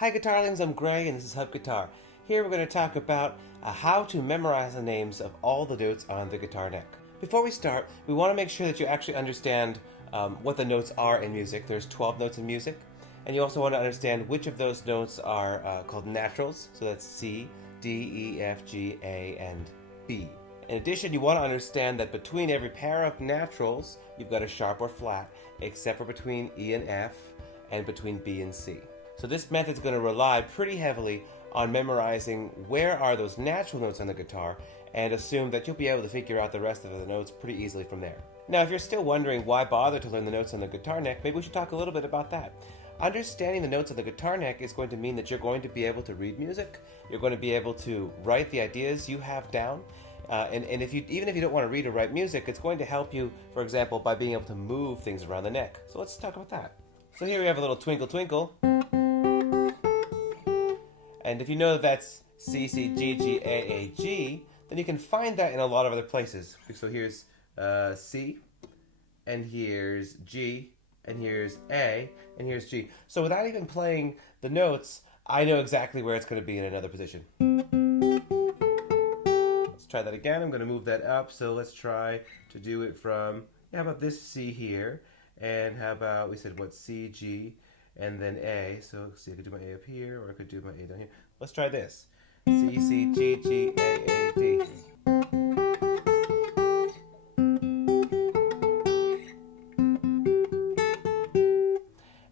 Hi Guitarlings, I'm Gray and this is Hub Guitar. Here we're going to talk about how to memorize the names of all the notes on the guitar neck. Before we start, we want to make sure that you actually understand what the notes are in music. There's 12 notes in music, and you also want to understand which of those notes are called naturals, so that's C, D, E, F, G, A, and B. In addition, you want to understand that between every pair of naturals, you've got a sharp or flat, except for between E and F, and between B and C. So this method is going to rely pretty heavily on memorizing where are those natural notes on the guitar and assume that you'll be able to figure out the rest of the notes pretty easily from there. Now, if you're still wondering why bother to learn the notes on the guitar neck, maybe we should talk a little bit about that. Understanding the notes on the guitar neck is going to mean that you're going to be able to read music, you're going to be able to write the ideas you have down, and even if you don't want to read or write music, it's going to help you, for example, by being able to move things around the neck. So let's talk about that. So here we have a little twinkle twinkle. And if you know that that's C, C, G, G, A, A, G, then you can find that in a lot of other places. So here's C, and here's G, and here's A, and here's G. So without even playing the notes, I know exactly where it's going to be in another position. Let's try that again. I'm going to move that up. So let's try to do it from, how about this C here? And how about, we said what, C, G, and then A. So see, I could do my A up here, or I could do my A down here. Let's try this. C, C, G, G, A, A, D.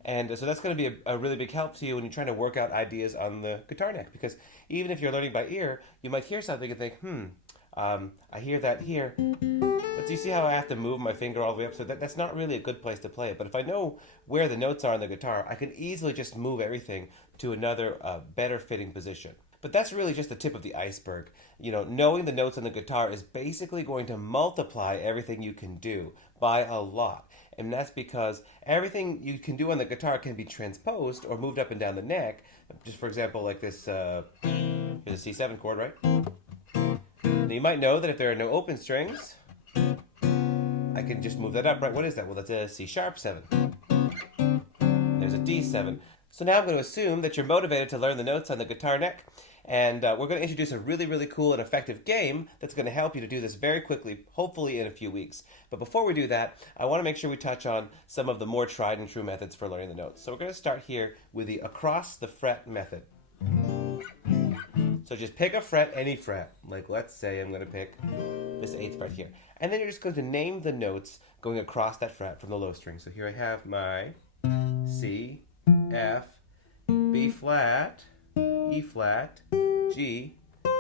And so that's going to be a really big help to you when you're trying to work out ideas on the guitar neck. Because even if you're learning by ear, you might hear something and think, I hear that here. But do you see how I have to move my finger all the way up? So that's not really a good place to play it. But if I know where the notes are on the guitar, I can easily just move everything to another better fitting position. But that's really just the tip of the iceberg. You know, knowing the notes on the guitar is basically going to multiply everything you can do by a lot. And that's because everything you can do on the guitar can be transposed or moved up and down the neck. Just for example, like this, here's a C7 chord, right? Now you might know that if there are no open strings, I can just move that up, right? What is that? Well, that's a C sharp 7. There's a D7. So now I'm going to assume that you're motivated to learn the notes on the guitar neck, and we're going to introduce a really, really cool and effective game that's going to help you to do this very quickly, hopefully in a few weeks. But before we do that, I want to make sure we touch on some of the more tried and true methods for learning the notes. So we're going to start here with the across the fret method. So just pick a fret, any fret. Like let's say I'm going to pick this 8th fret here. And then you're just going to name the notes going across that fret from the low string. So here I have my C, F, B flat, E flat, G,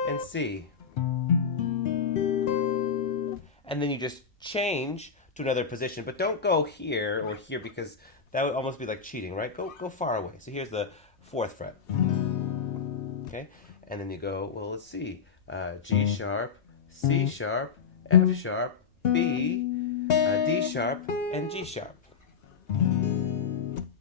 and C. And then you just change to another position, but don't go here or here because that would almost be like cheating, right? Go far away. So here's the 4th fret. Okay? And then you go, well, let's see, G sharp, C sharp, F sharp, B, D sharp, and G sharp.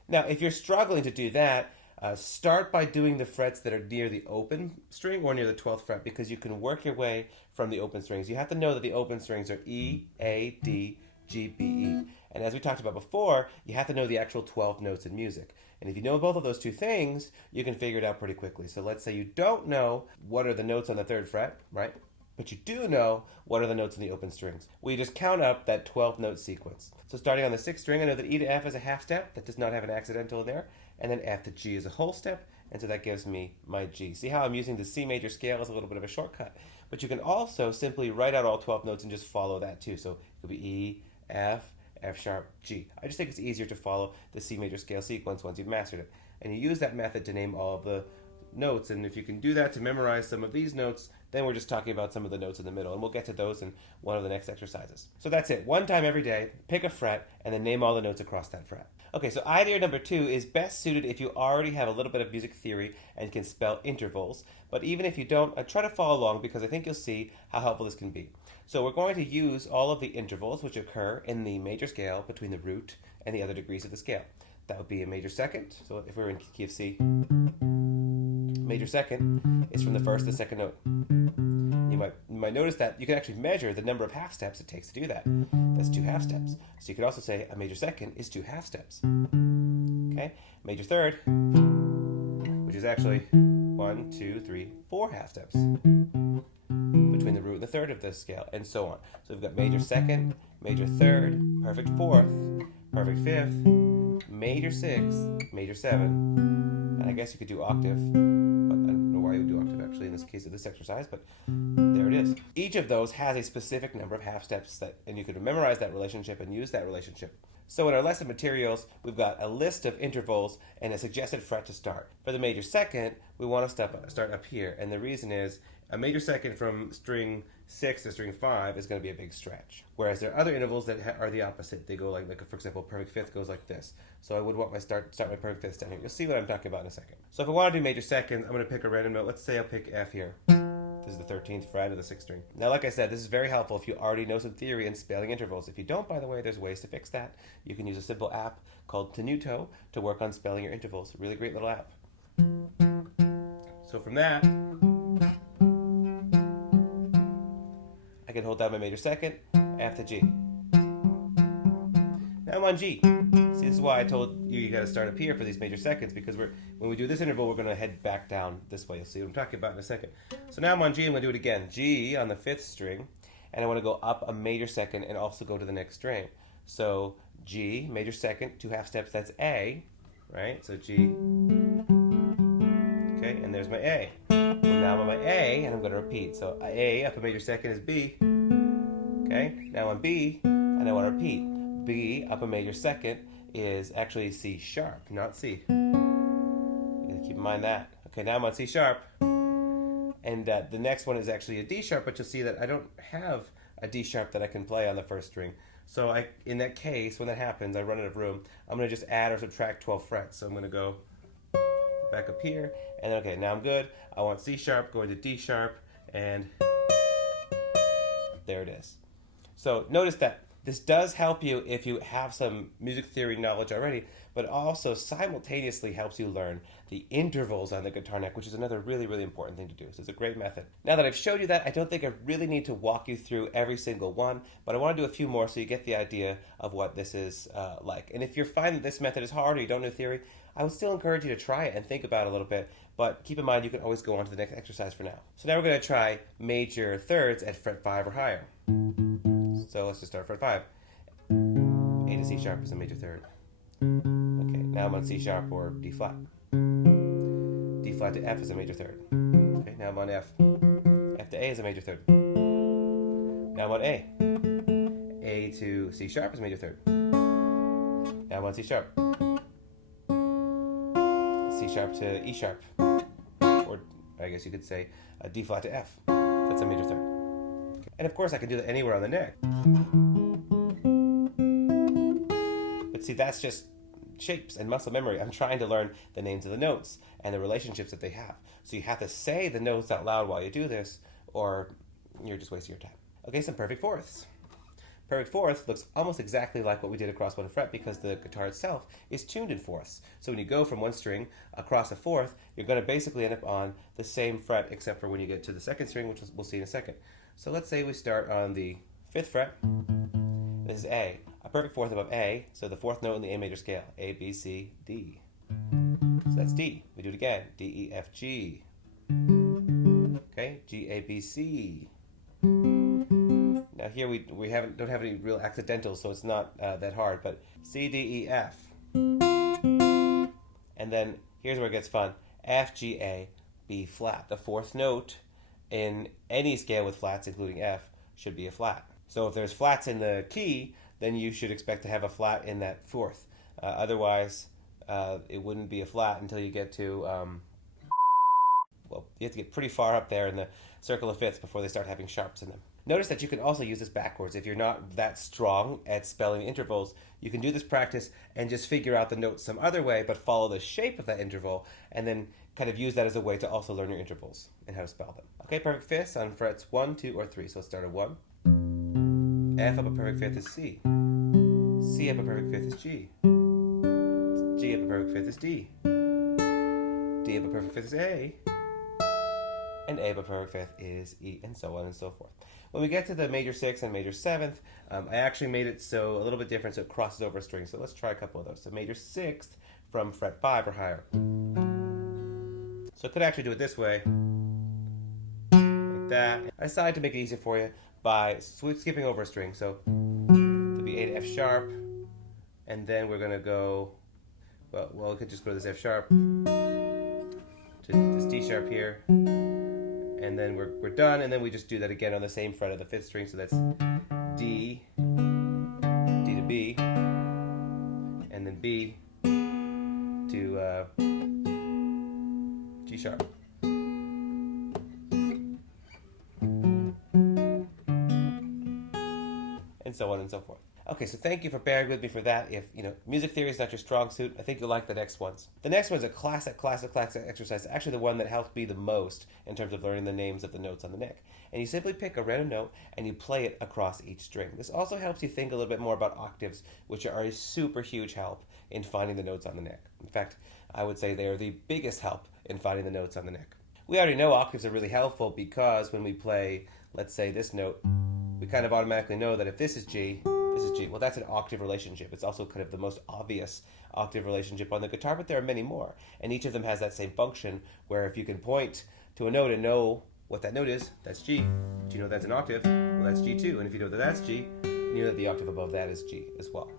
Now, if you're struggling to do that, start by doing the frets that are near the open string or near the 12th fret because you can work your way from the open strings. You have to know that the open strings are E, A, D, G, B, E. And as we talked about before, you have to know the actual 12 notes in music. And if you know both of those two things, you can figure it out pretty quickly. So let's say you don't know what are the notes on the 3rd fret, right? But you do know what are the notes in the open strings. We just count up that 12-note sequence. So starting on the 6th string, I know that E to F is a half step. That does not have an accidental in there. And then F to G is a whole step. And so that gives me my G. See how I'm using the C major scale as a little bit of a shortcut. But you can also simply write out all 12 notes and just follow that too. So it could be E, F, F sharp, G. I just think it's easier to follow the C major scale sequence once you've mastered it. And you use that method to name all of the notes, and if you can do that to memorize some of these notes, then we're just talking about some of the notes in the middle, and we'll get to those in one of the next exercises. So that's it. One time every day, pick a fret, and then name all the notes across that fret. Okay, so idea number 2 is best suited if you already have a little bit of music theory and can spell intervals, but even if you don't, try to follow along because I think you'll see how helpful this can be. So we're going to use all of the intervals which occur in the major scale between the root and the other degrees of the scale. That would be a major second, so if we're in key of C, major second is from the 1st to the 2nd note. You might notice that you can actually measure the number of half steps it takes to do that. That's 2 half steps. So you could also say a major second is 2 half steps. Okay? Major third, which is actually 1, 2, 3, 4 half steps between the root and the third of this scale, and so on. So we've got major second, major third, perfect fourth, perfect fifth, major sixth, major seventh, and I guess you could do octave, but I don't know why you would do octave actually in this case of this exercise, but there it is. Each of those has a specific number of half steps and you could memorize that relationship and use that relationship. So in our lesson materials, we've got a list of intervals and a suggested fret to start. For the major second, we want to start up here, and the reason is a major second from string 6 to string 5 is going to be a big stretch. Whereas there are other intervals that are the opposite. They go like for example, perfect fifth goes like this. So I would want my start my perfect fifth down here. You'll see what I'm talking about in a second. So if I want to do major seconds, I'm going to pick a random note. Let's say I'll pick F here. This is the 13th fret of the 6th string. Now, like I said, this is very helpful if you already know some theory in spelling intervals. If you don't, by the way, there's ways to fix that. You can use a simple app called Tenuto to work on spelling your intervals. A really great little app. So from that, I can hold down my major second, F to G. Now I'm on G. See, this is why I told you got to start up here for these major seconds, because when we do this interval, we're going to head back down this way. You'll see what I'm talking about in a second. So now I'm on G. I'm going to do it again. G on the 5th string, and I want to go up a major second and also go to the next string. So G, major second, 2 half steps, that's A, right? So G, okay, and there's my A. Well, now I'm on my A, and I'm going to repeat. So A up a major second is B, okay? Now I'm B, and I want to repeat. B up a major second is actually C sharp, not C. You gotta keep in mind that. Okay, now I'm on C sharp, and the next one is actually a D sharp, but you'll see that I don't have a D sharp that I can play on the 1st string. So in that case, when that happens, I run out of room. I'm gonna just add or subtract 12 frets. So I'm gonna go back up here, and then, okay, now I'm good. I want C sharp, going to D sharp, and there it is. So notice that this does help you if you have some music theory knowledge already, but also simultaneously helps you learn the intervals on the guitar neck, which is another really, really important thing to do. So it's a great method. Now that I've showed you that, I don't think I really need to walk you through every single one, but I want to do a few more so you get the idea of what this is like. And if you find that this method is hard or you don't know theory, I would still encourage you to try it and think about it a little bit, but keep in mind you can always go on to the next exercise for now. So now we're going to try major thirds at fret 5 or higher. So let's just start fret 5. A to C sharp is a major third. Okay, now I'm on C sharp or D flat. D flat to F is a major third. Okay, now I'm on F. F to A is a major third. Now I'm on A. A to C sharp is a major third. Now I'm on C sharp. C sharp to E sharp. Or I guess you could say a D flat to F. That's a major third. Okay. And of course I can do that anywhere on the neck. But see, that's just shapes and muscle memory. I'm trying to learn the names of the notes and the relationships that they have. So you have to say the notes out loud while you do this, or you're just wasting your time. Okay, some perfect fourths. Perfect fourth looks almost exactly like what we did across one fret because the guitar itself is tuned in fourths. So when you go from one string across a fourth, you're going to basically end up on the same fret except for when you get to the 2nd string, which we'll see in a second. So let's say we start on the 5th fret. This is A. A perfect fourth above A, so the 4th note in the A major scale. A, B, C, D. So that's D. We do it again. D, E, F, G. Okay, G, A, B, C. Now here we don't have any real accidentals, so it's not that hard, but C, D, E, F. And then here's where it gets fun. F, G, A, B flat. The 4th note in any scale with flats, including F, should be a flat. So if there's flats in the key, then you should expect to have a flat in that 4th. Otherwise, it wouldn't be a flat until you get to, well, you have to get pretty far up there in the circle of fifths before they start having sharps in them. Notice that you can also use this backwards. If you're not that strong at spelling intervals, you can do this practice and just figure out the notes some other way, but follow the shape of that interval, and then kind of use that as a way to also learn your intervals and how to spell them. Okay, perfect fifths on frets 1, 2, or 3. So let's start at 1. F up a perfect fifth is C. C up a perfect fifth is G. G up a perfect fifth is D. D up a perfect fifth is A. And A up a perfect fifth is E, and so on and so forth. When we get to the major 6th and major 7th, I actually made it so a little bit different so it crosses over a string. So let's try a couple of those. So major 6th from fret 5 or higher. So I could actually do it this way, like that. I decided to make it easier for you by skipping over a string. So it'll be A to F sharp, and then we're gonna go, well, we could just go to this F sharp, to this D sharp here, and then we're done, and then we just do that again on the same fret of the 5th string, so that's D, D to B, and then B to G sharp. And so on and so forth. Okay, so thank you for bearing with me for that. If music theory is not your strong suit, I think you'll like the next ones. The next one's a classic exercise. Actually, the one that helped me the most in terms of learning the names of the notes on the neck. And you simply pick a random note and you play it across each string. This also helps you think a little bit more about octaves, which are a super huge help in finding the notes on the neck. In fact, I would say they are the biggest help in finding the notes on the neck. We already know octaves are really helpful because when we play, let's say, this note, we kind of automatically know that if this is G, this is G. Well, that's an octave relationship. It's also kind of the most obvious octave relationship on the guitar, but there are many more. And each of them has that same function where if you can point to a note and know what that note is, that's G. Do you know that's an octave? Well, that's G too. And if you know that that's G, you know that the octave above that is G as well.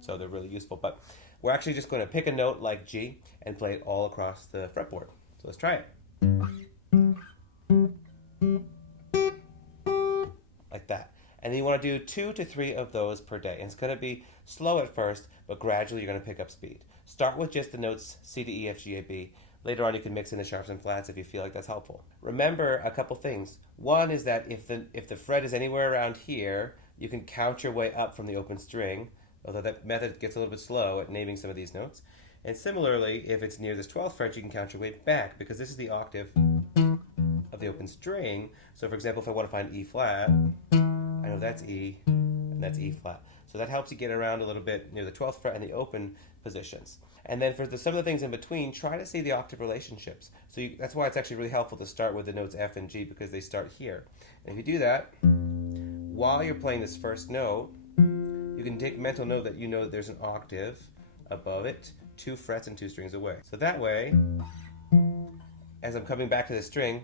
So they're really useful. But we're actually just going to pick a note like G and play it all across the fretboard. So let's try it. Like that. And then you want to do 2 to 3 of those per day. And it's going to be slow at first, but gradually you're going to pick up speed. Start with just the notes C to E, F, G, A, B. Later on you can mix in the sharps and flats if you feel like that's helpful. Remember a couple things. One is that if the fret is anywhere around here, you can count your way up from the open string, although that method gets a little bit slow at naming some of these notes. And similarly, if it's near this 12th fret, you can count your way back because this is the octave of the open string. So for example, if I want to find E flat, I know that's E, and that's E flat. So that helps you get around a little bit near the 12th fret and the open positions. And then for some of the things in between, try to see the octave relationships. So that's why it's actually really helpful to start with the notes F and G because they start here. And if you do that, while you're playing this first note, you can take mental note that you know that there's an octave above it, 2 frets and 2 strings away. So that way, as I'm coming back to the string,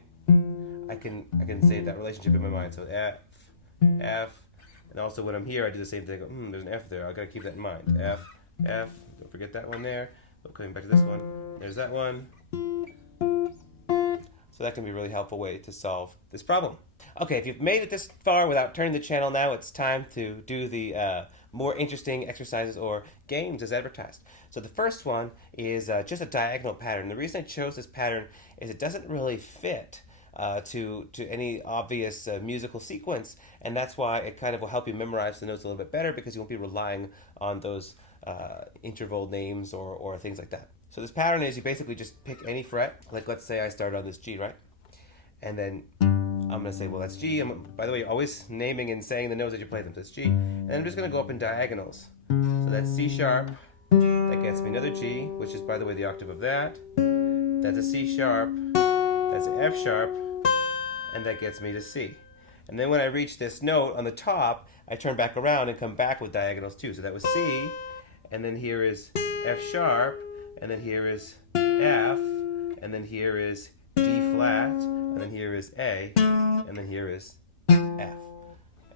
I can save that relationship in my mind. So F, F, and also when I'm here, I do the same thing. I go, there's an F there. I gotta keep that in mind. F, F. Don't forget that one there. Coming back to this one. There's that one. So that can be a really helpful way to solve this problem. Okay, if you've made it this far without turning the channel now, it's time to do the more interesting exercises or games as advertised. So the first one is just a diagonal pattern. The reason I chose this pattern is it doesn't really fit to any obvious musical sequence, and that's why it kind of will help you memorize the notes a little bit better because you won't be relying on those interval names or things like that. So this pattern is you basically just pick any fret, like let's say I started on this G, right? And then I'm going to say, well, that's G. By the way, always naming and saying the notes that you play them. So it's G. And I'm just going to go up in diagonals. So that's C sharp. That gets me another G, which is, by the way, the octave of that. That's a C sharp. That's an F sharp. And that gets me to C. And then when I reach this note on the top, I turn back around and come back with diagonals too. So that was C. And then here is F sharp. And then here is F. And then here is D flat. And then here is A. And then here is F. And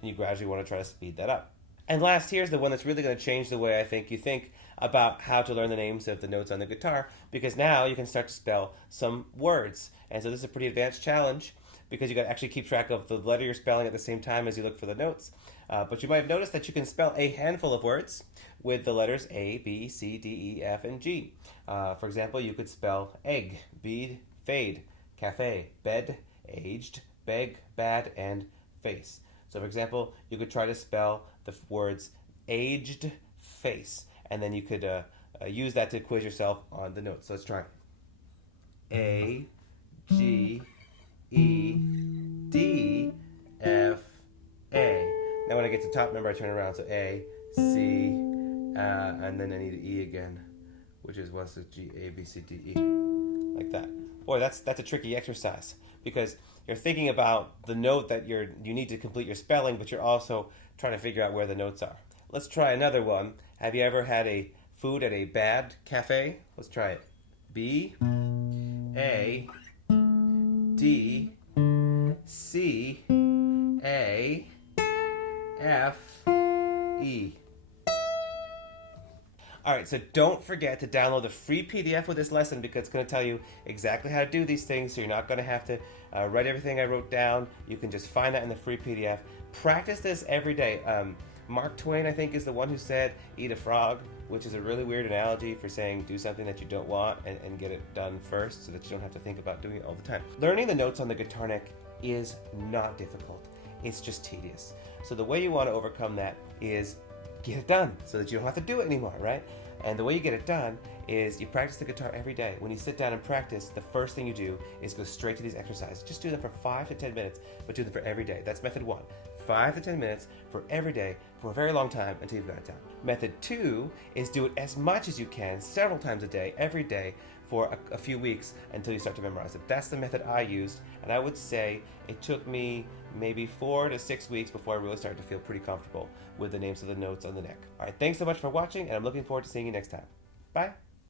you gradually want to try to speed that up. And last, here's the one that's really going to change the way I think you think about how to learn the names of the notes on the guitar, because now you can start to spell some words. And so this is a pretty advanced challenge because you got to actually keep track of the letter you're spelling at the same time as you look for the notes. But you might have noticed that you can spell a handful of words with the letters A, B, C, D, E, F, and G. For example, you could spell egg, bead, fade, cafe, bed, aged, beg, bad, and face. So for example, you could try to spell the words aged face, and then you could use that to quiz yourself on the notes. So let's try. A, G, E, D, F, A. Now when I get to the top, remember I turn around. So A, C, and then I need an E again, which is what's the G, A, B, C, D, E, like that. Boy, that's a tricky exercise because you're thinking about the note that you need to complete your spelling, but you're also trying to figure out where the notes are. Let's try another one. Have you ever had a food at a bad cafe? Let's try it. B, A, D, C, A, F, E. Alright, so don't forget to download the free PDF with this lesson because it's going to tell you exactly how to do these things, so you're not going to have to write everything I wrote down. You can just find that in the free PDF. Practice this every day. Mark Twain, I think, is the one who said, eat a frog, which is a really weird analogy for saying do something that you don't want and get it done first so that you don't have to think about doing it all the time. Learning the notes on the guitar neck is not difficult. It's just tedious. So the way you want to overcome that is get it done so that you don't have to do it anymore, right? And the way you get it done is you practice the guitar every day. When you sit down and practice, the first thing you do is go straight to these exercises. Just do them for 5 to 10 minutes, but do them for every day. That's method 1. 5 to 10 minutes for every day for a very long time until you've got it down. Method 2 is do it as much as you can, several times a day, every day, for a few weeks until you start to memorize it. That's the method I used, and I would say it took me maybe 4 to 6 weeks before I really started to feel pretty comfortable with the names of the notes on the neck. All right, thanks so much for watching, and I'm looking forward to seeing you next time. Bye.